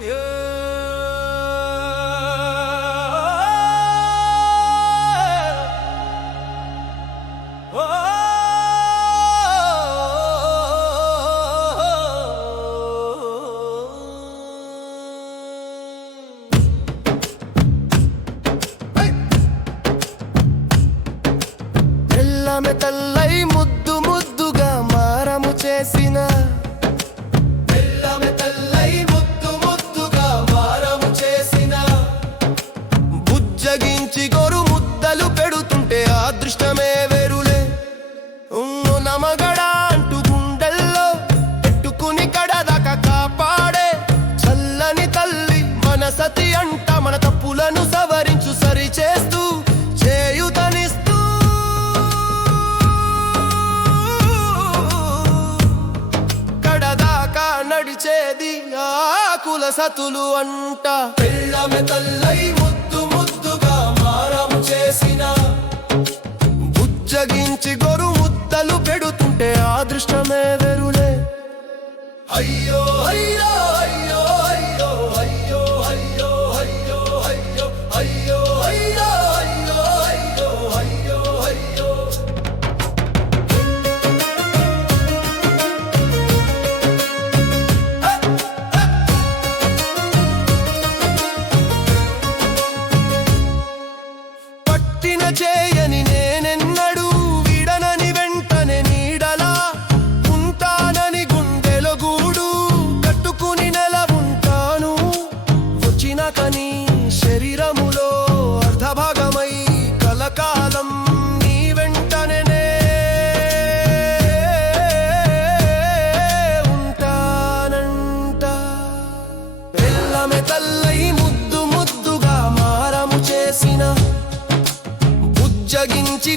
me బుజ్జగించి గోరు ముద్దలు పెడుతుంటే అదృష్టమే వెరులే. ఉమ్ము నమగడా అంటూ గుండెల్లో పెట్టుకుని కడదాకా కాపాడే. చల్లని తల్లి మన సతి అంట మన తప్పులను సవరించు సరి చేస్తూ చేయుతనిస్తూ. కడదాకా నడిచేది ఆకుల సతులు అంట. పెళ్ళమె తల్లై బుజ్జగించి గొరు ముద్దలు పెడుతుంటే అదృష్టమే వెరులే అయ్యో అయ్యో అయ్యో అయ్యో అయ్యో అయ్యో అయ్యో అయ్యో అయ్యో అయ్యో అయ్యో చేయని వచ్చిన శరీరములో అర్ధభాగమై కలకాలం నీ వెంటనే ఉంటానంట. పిల్లమె తల్లై ముద్దు ముద్దుగా మారము చేసిన బుజ్జగించి